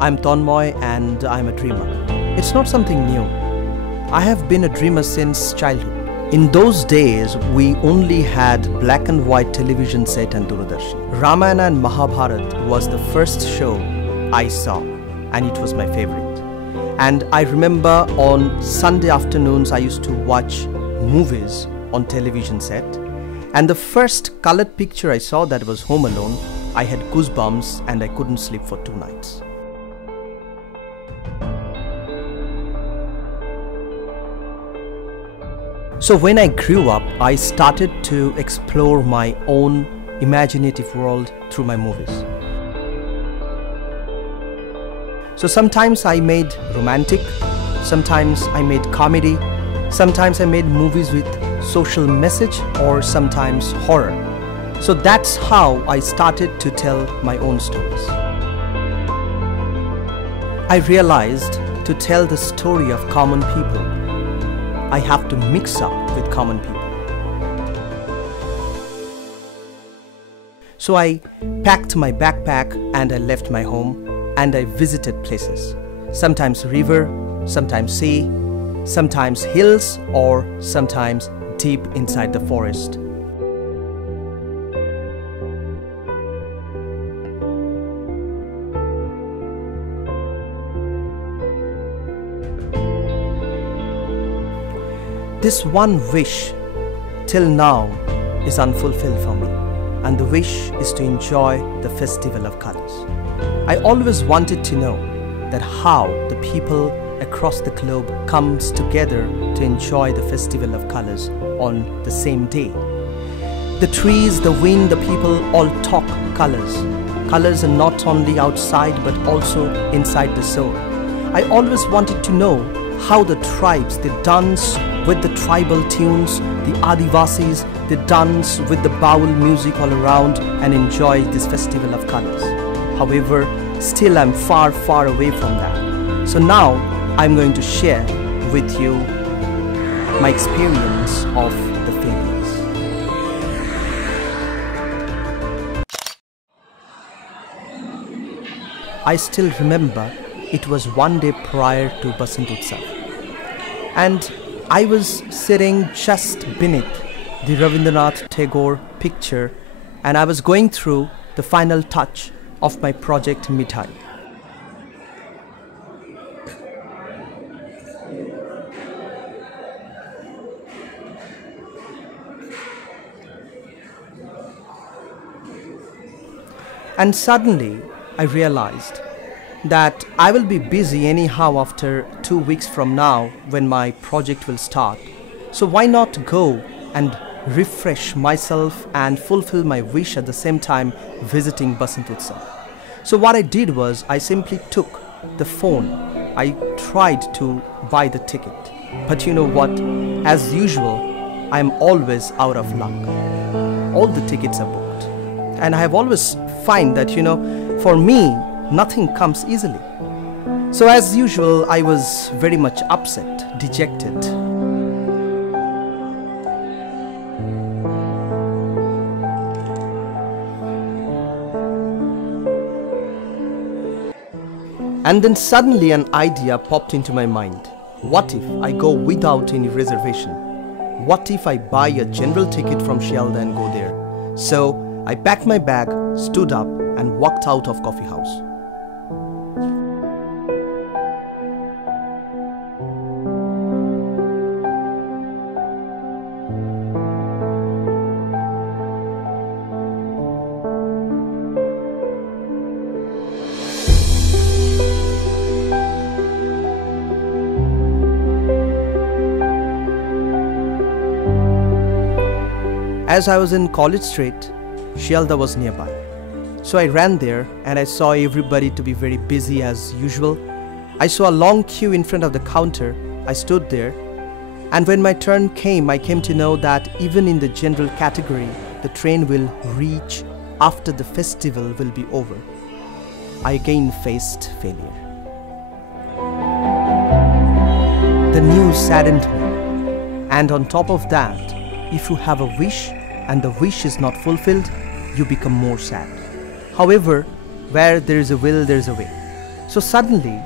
I'm Tanmoy and I'm a dreamer. It's not something new. I have been a dreamer since childhood. In those days, we only had black and white television set and Doordarshan. Ramayana and Mahabharata was the first show I saw, and it was my favorite. And I remember on Sunday afternoons I used to watch movies on television set. And the first colored picture I saw, that was Home Alone, I had goosebumps and I couldn't sleep for 2 nights. So when I grew up, I started to explore my own imaginative world through my movies. So sometimes I made romantic, sometimes I made comedy, sometimes I made movies with social message, or sometimes horror. So that's how I started to tell my own stories. I realized to tell the story of common people, I have to mix up with common people. So I packed my backpack and I left my home and I visited places. Sometimes river, sometimes sea, sometimes hills, or sometimes deep inside the forest. This one wish till now is unfulfilled for me, and the wish is to enjoy the festival of colors. I always wanted to know that how the people across the globe comes together to enjoy the festival of colors on the same day. The trees, the wind, the people all talk colors. Colors are not only outside but also inside the soul. I always wanted to know how the tribes, they dance with the tribal tunes, the Adivasis, they dance with the Baul music all around and enjoy this festival of colors. However, still I'm far, far away from that. So now I'm going to share with you my experience of the failures. I still remember it was one day prior to Basant Utsav, and I was sitting just beneath the Rabindranath Tagore picture, and I was going through the final touch of my project Mithai. And suddenly I realized that I will be busy anyhow after 2 weeks from now when my project will start. So why not go and refresh myself and fulfill my wish at the same time visiting Basant Utsav. So what I did was I simply took the phone. I tried to buy the ticket. But you know what? As usual, I am always out of luck. All the tickets are booked. And I have always find that, for me, nothing comes easily. So as usual, I was very much upset, dejected. And then suddenly an idea popped into my mind. What if I go without any reservation? What if I buy a general ticket from Shialda and go there? So I packed my bag, stood up and walked out of coffee house. As I was in College Street, Shialda was nearby. So I ran there and I saw everybody to be very busy as usual. I saw a long queue in front of the counter. I stood there, and when my turn came, I came to know that even in the general category, the train will reach after the festival will be over. I again faced failure. The news saddened me, and on top of that, if you have a wish and the wish is not fulfilled, you become more sad. However, where there is a will, there is a way. So suddenly,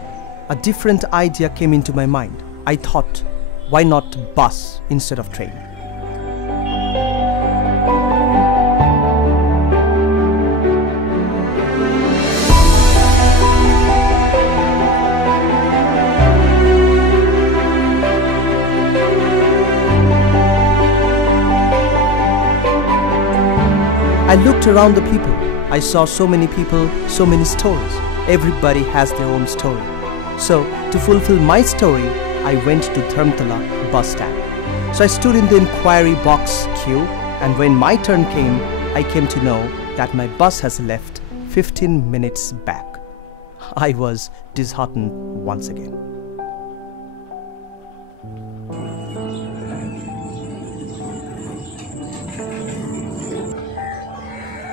a different idea came into my mind. I thought, why not bus instead of train? I looked around the people. I saw so many people, so many stories. Everybody has their own story. So, to fulfill my story, I went to Dharmtala bus stand. So I stood in the inquiry box queue, and when my turn came, I came to know that my bus has left 15 minutes back. I was disheartened once again.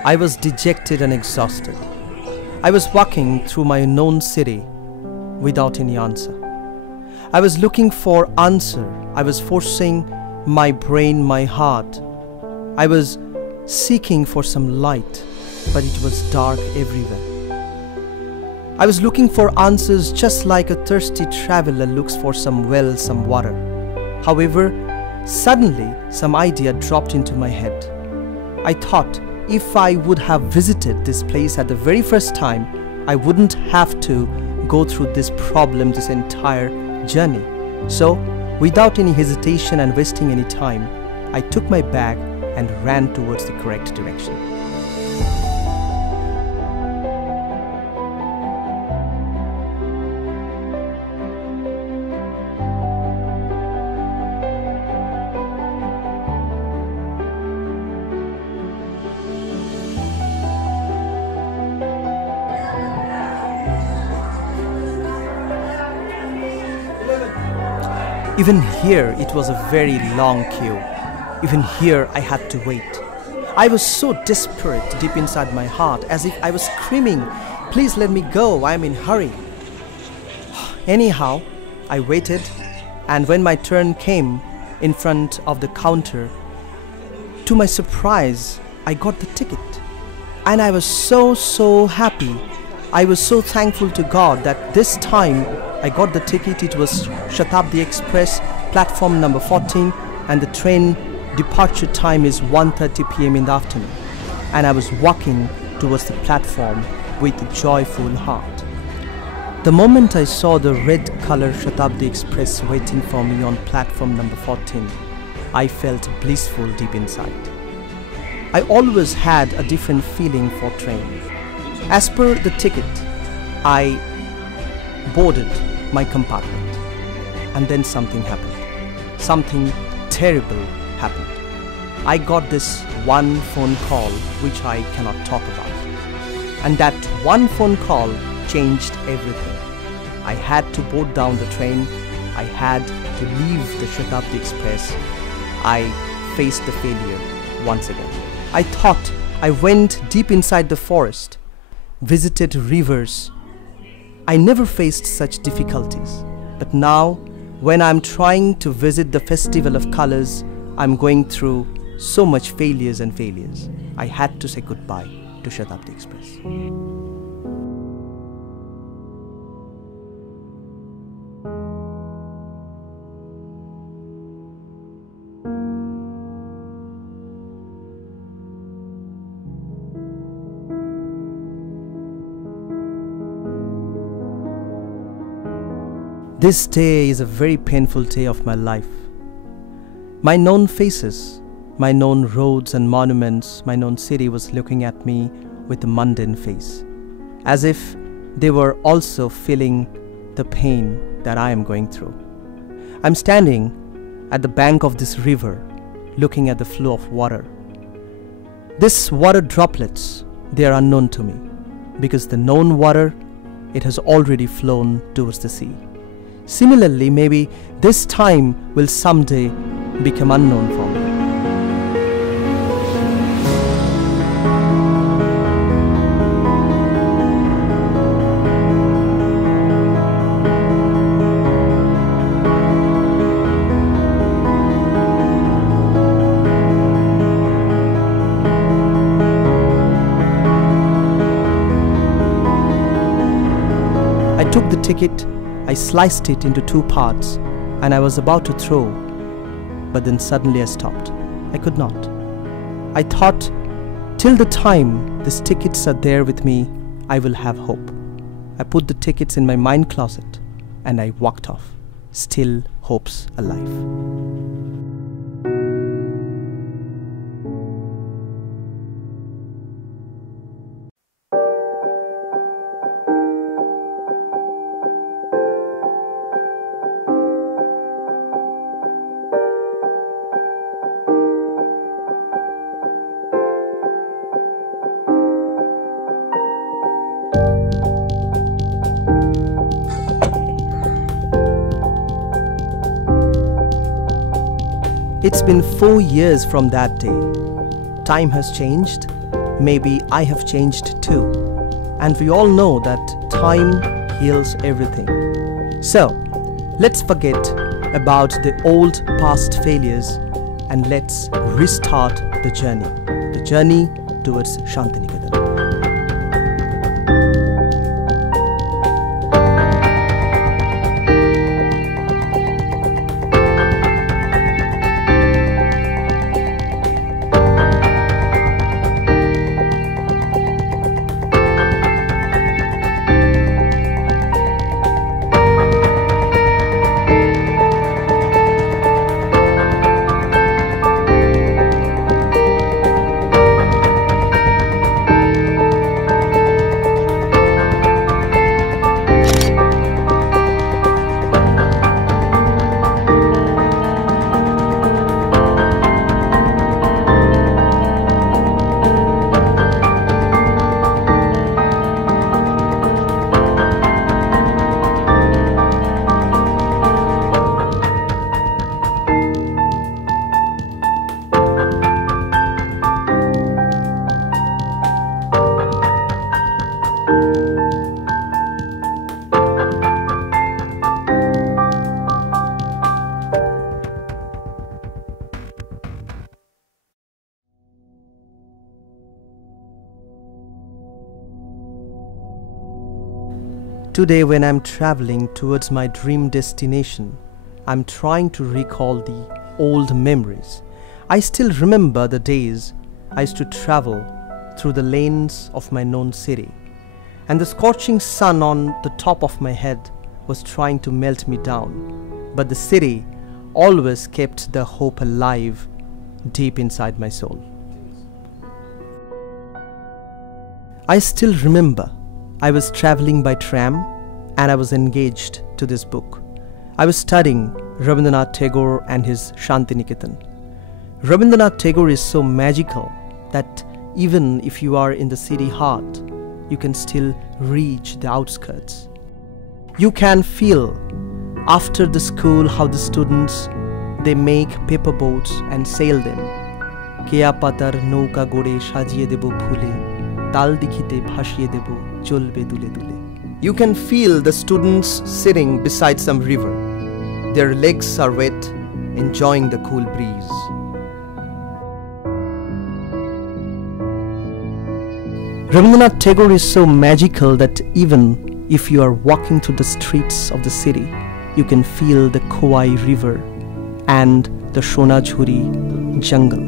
I was dejected and exhausted. I was walking through my unknown city without any answer. I was looking for answer. I was forcing my brain, my heart. I was seeking for some light, but it was dark everywhere. I was looking for answers just like a thirsty traveler looks for some well, some water. However, suddenly some idea dropped into my head. I thought, if I would have visited this place at the very first time, I wouldn't have to go through this problem, this entire journey. So, without any hesitation and wasting any time, I took my bag and ran towards the correct direction. Even here, it was a very long queue. Even here, I had to wait. I was so desperate deep inside my heart, as if I was screaming, "Please let me go, I am in a hurry." Anyhow, I waited, and when my turn came in front of the counter, to my surprise, I got the ticket. And I was so happy. I was so thankful to God that this time I got the ticket. It was Shatabdi Express, platform number 14, and the train departure time is 1:30 p.m. in the afternoon. And I was walking towards the platform with a joyful heart. The moment I saw the red color Shatabdi Express waiting for me on platform number 14, I felt blissful deep inside. I always had a different feeling for trains. As per the ticket, I boarded my compartment, and then something happened. Something terrible happened. I got this one phone call which I cannot talk about. And that one phone call changed everything. I had to board down the train. I had to leave the Shatabdi Express. I faced the failure once again. I thought I went deep inside the forest, visited rivers. I never faced such difficulties. But now, when I'm trying to visit the Festival of Colors, I'm going through so much failures and failures. I had to say goodbye to Shatabdi Express. This day is a very painful day of my life. My known faces, my known roads and monuments, my known city was looking at me with a mundane face, as if they were also feeling the pain that I am going through. I'm standing at the bank of this river, looking at the flow of water. These water droplets, they are unknown to me, because the known water, it has already flown towards the sea. Similarly, maybe this time will someday become unknown for me. I took the ticket, I sliced it into 2 parts, and I was about to throw, but then suddenly I stopped. I could not. I thought, till the time these tickets are there with me, I will have hope. I put the tickets in my mind closet and I walked off. Still hope's alive. It's been 4 years from that day. Time has changed. Maybe I have changed too. And we all know that time heals everything. So, let's forget about the old past failures and let's restart the journey towards Shantiniketan. Today, when I'm traveling towards my dream destination, I'm trying to recall the old memories. I still remember the days I used to travel through the lanes of my known city, and the scorching sun on the top of my head was trying to melt me down. But the city always kept the hope alive deep inside my soul. I still remember I was traveling by tram and I was engaged to this book. I was studying Rabindranath Tagore and his Shantiniketan. Rabindranath Tagore is so magical that even if you are in the city heart, you can still reach the outskirts. You can feel after the school how the students, they make paper boats and sail them. Keya patar nauka gode sajiye debo phule. Tal dikhite bhashiye debo cholbe dule dule. You can feel the students sitting beside some river. Their legs are wet, enjoying the cool breeze. Rabindranath Tagore is so magical that even if you are walking through the streets of the city, you can feel the Kowai river and the Sonajhuri jungle.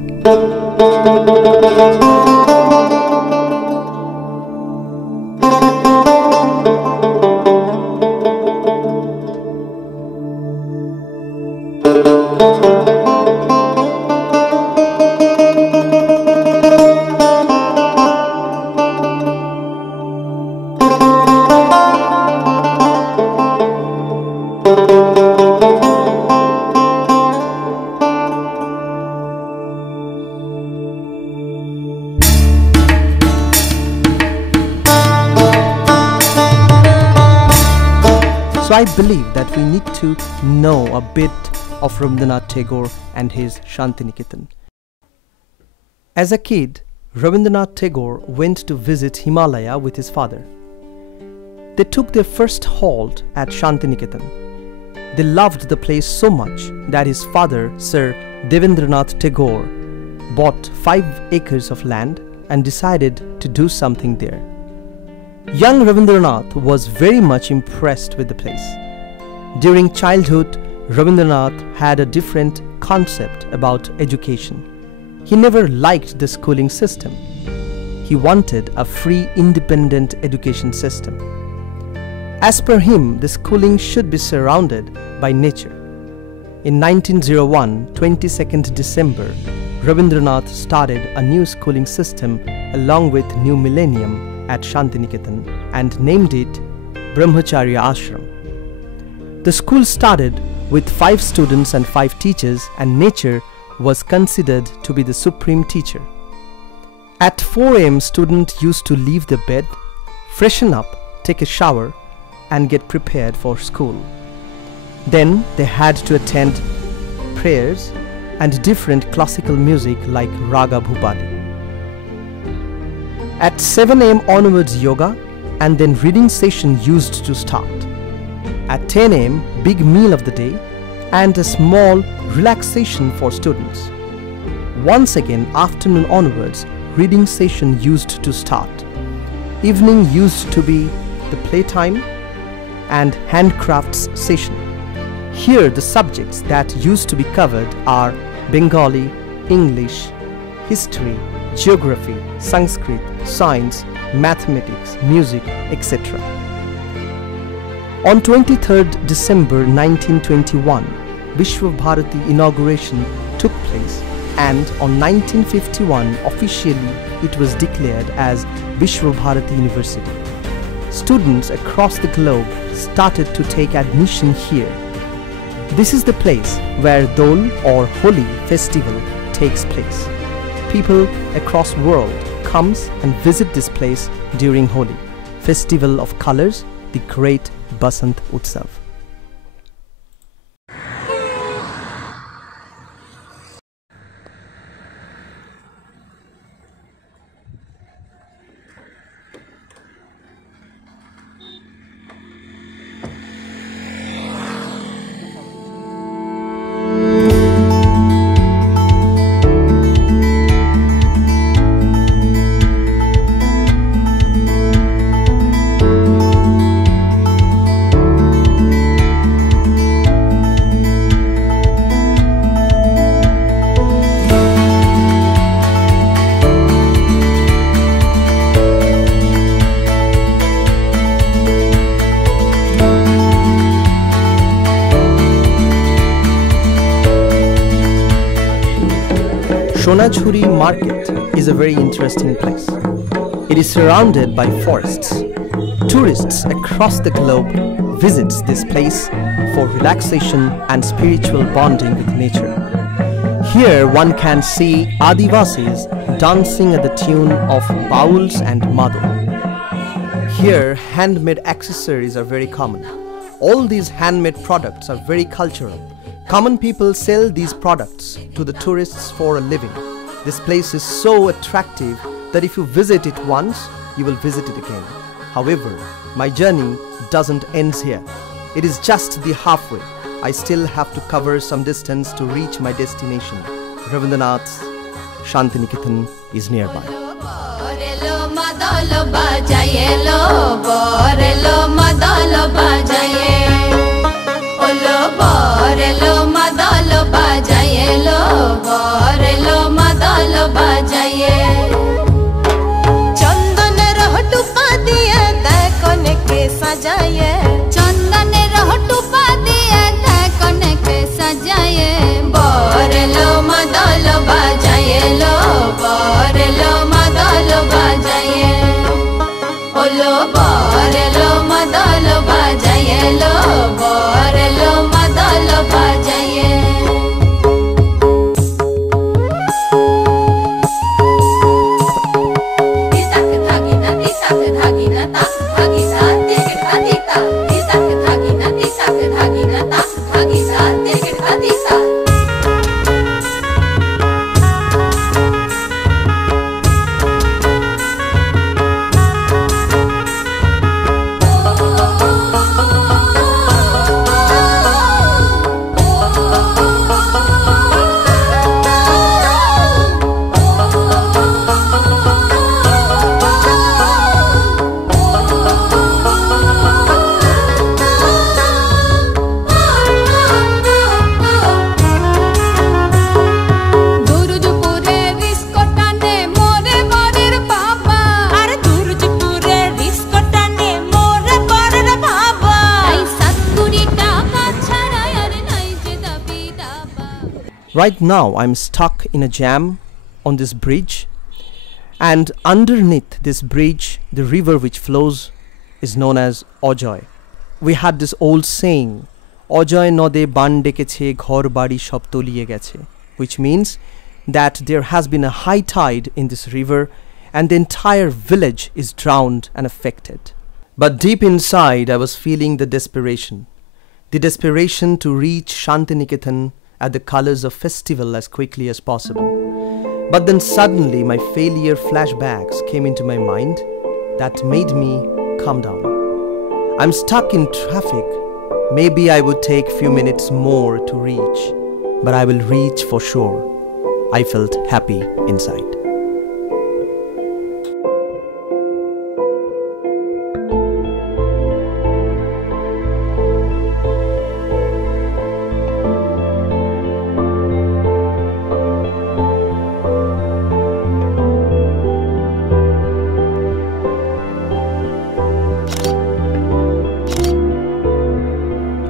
So I believe that we need to know a bit of Rabindranath Tagore and his Shantiniketan. As a kid, Rabindranath Tagore went to visit Himalaya with his father. They took their first halt at Shantiniketan. They loved the place so much that his father, Sir Devendranath Tagore, bought 5 acres of land and decided to do something there. Young Rabindranath was very much impressed with the place. During childhood, Rabindranath had a different concept about education. He never liked the schooling system. He wanted a free, independent education system. As per him, the schooling should be surrounded by nature. In 1901, 22nd December, Rabindranath started a new schooling system along with New Millennium at Shantiniketan and named it Brahmacharya Ashram. The school started with 5 students and 5 teachers, and nature was considered to be the supreme teacher. At 4 am, students used to leave their bed, freshen up, take a shower, and get prepared for school. Then they had to attend prayers and different classical music like Raga Bhupali. At 7 am onwards, yoga and then reading session used to start. At 10 am, big meal of the day and a small relaxation for students. Once again, afternoon onwards, reading session used to start. Evening used to be the playtime and handcrafts session. Here the subjects that used to be covered are Bengali, English, history, geography, Sanskrit, science, mathematics, music, etc. On 23rd December 1921, Bishwabharati inauguration took place, and on 1951 officially it was declared as Bishwabharati University. Students across the globe started to take admission here. This is the place where Dol or Holi festival takes place. People across the world comes and visit this place during Holi, festival of colors, the great Basant Utsav. Sonajhuri market is a very interesting place. It is surrounded by forests. Tourists across the globe visits this place for relaxation and spiritual bonding with nature. Here one can see Adivasis dancing at the tune of bauls and madhu. Here handmade accessories are very common. All these handmade products are very cultural. Common people sell these products to the tourists for a living. This place is so attractive that if you visit it once, you will visit it again. However, my journey doesn't end here. It is just the halfway. I still have to cover some distance to reach my destination. Rabindranath's Shantiniketan is nearby. Right now I'm stuck in a jam on this bridge, and underneath this bridge the river which flows is known as Ajoy. We had this old saying, Ajoy node ban dekeche ghor bari shob toliye geche, which means that there has been a high tide in this river and the entire village is drowned and affected. But deep inside I was feeling the desperation to reach Shantiniketan at the colors of festival as quickly as possible. But then suddenly my failure flashbacks came into my mind that made me calm down. I'm stuck in traffic. Maybe I would take few minutes more to reach, but I will reach for sure. I felt happy inside.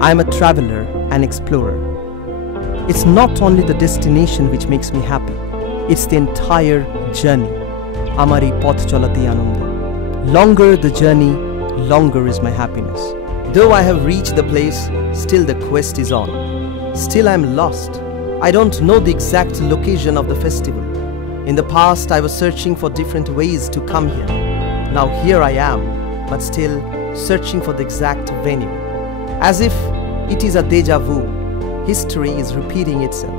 I am a traveler and explorer. It's not only the destination which makes me happy, it's the entire journey. Amari poth cholate anando. Longer the journey, longer is my happiness. Though I have reached the place, still the quest is on. Still I am lost. I don't know the exact location of the festival. In the past I was searching for different ways to come here. Now here I am, but still searching for the exact venue. As if it is a deja vu, history is repeating itself.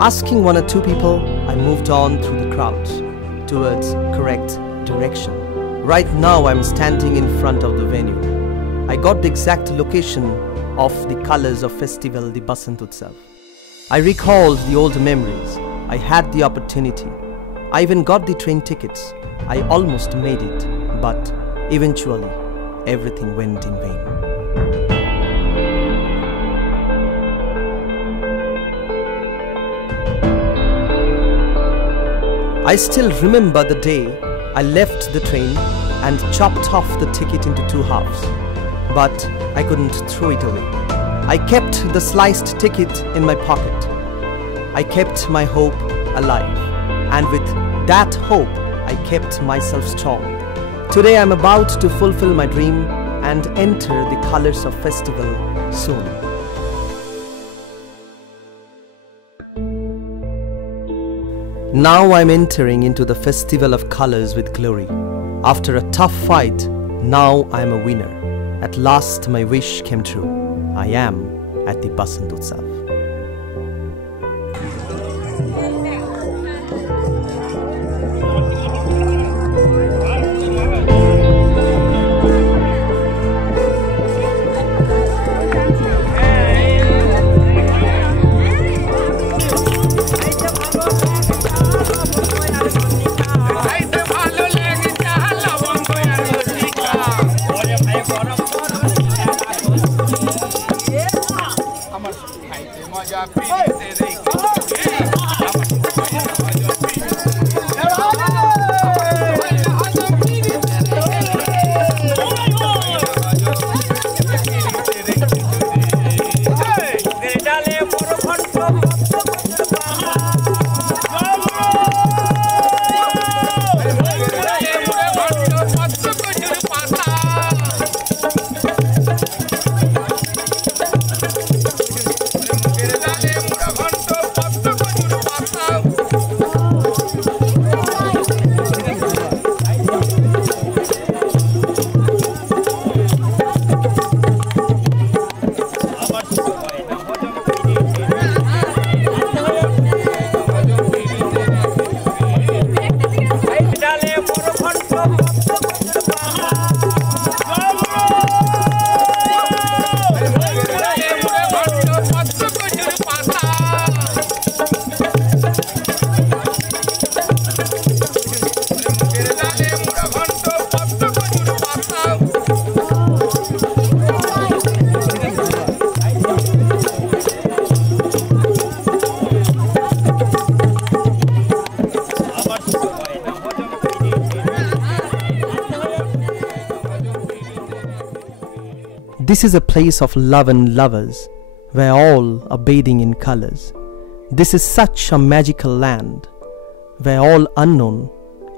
Asking one or two people, I moved on through the crowds towards correct direction. Right now I'm standing in front of the venue. I got the exact location of the colors of festival, the Basant Utsav. I recalled the old memories. I had the opportunity. I even got the train tickets. I almost made it, but eventually everything went in vain. I still remember the day I left the train and chopped off the ticket into two halves, but I couldn't throw it away. I kept the sliced ticket in my pocket. I kept my hope alive, and with that hope I kept myself strong. Today I'm about to fulfill my dream and enter the colors of festival soon. Now I'm entering into the festival of colors with glory. After a tough fight, now I'm a winner. At last my wish came true. I am at the Basant Utsav. This is a place of love and lovers, where all are bathing in colors. This is such a magical land where all unknown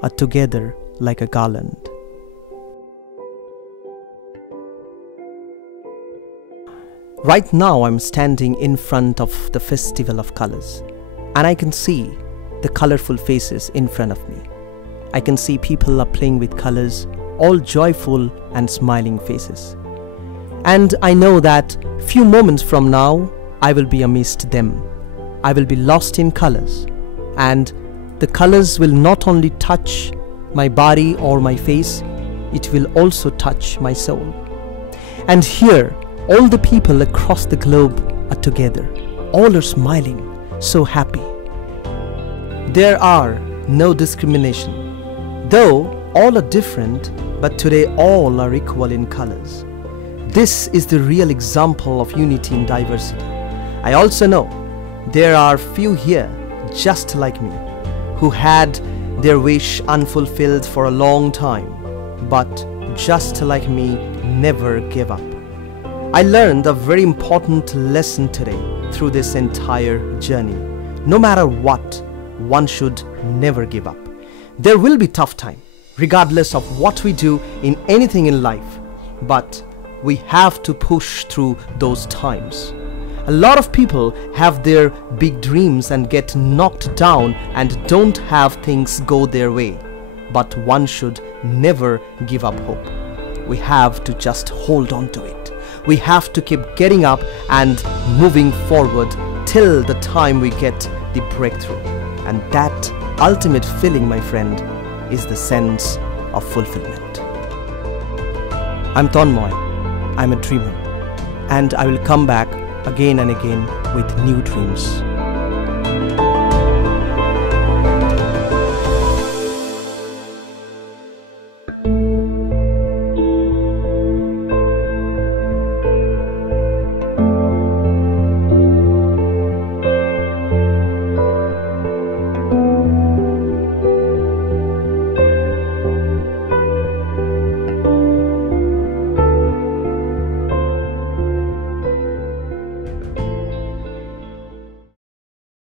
are together like a garland. Right now I'm standing in front of the Festival of Colors, and I can see the colorful faces in front of me. I can see people are playing with colors, all joyful and smiling faces. And I know that few moments from now, I will be amidst them. I will be lost in colors, and the colors will not only touch my body or my face, it will also touch my soul. And here, all the people across the globe are together. All are smiling, so happy. There are no discrimination. Though all are different, but today all are equal in colors. This is the real example of unity in diversity. I also know there are few here just like me who had their wish unfulfilled for a long time, but just like me never gave up. I learned a very important lesson today through this entire journey. No matter what, one should never give up. There will be tough time, regardless of what we do in anything in life, but we have to push through those times. A lot of people have their big dreams and get knocked down and don't have things go their way, but one should never give up hope. We have to just hold on to it. We have to keep getting up and moving forward till the time we get the breakthrough. And that ultimate feeling, my friend, is the sense of fulfillment. I'm Tanmoy. I'm a dreamer, and I will come back again and again with new dreams.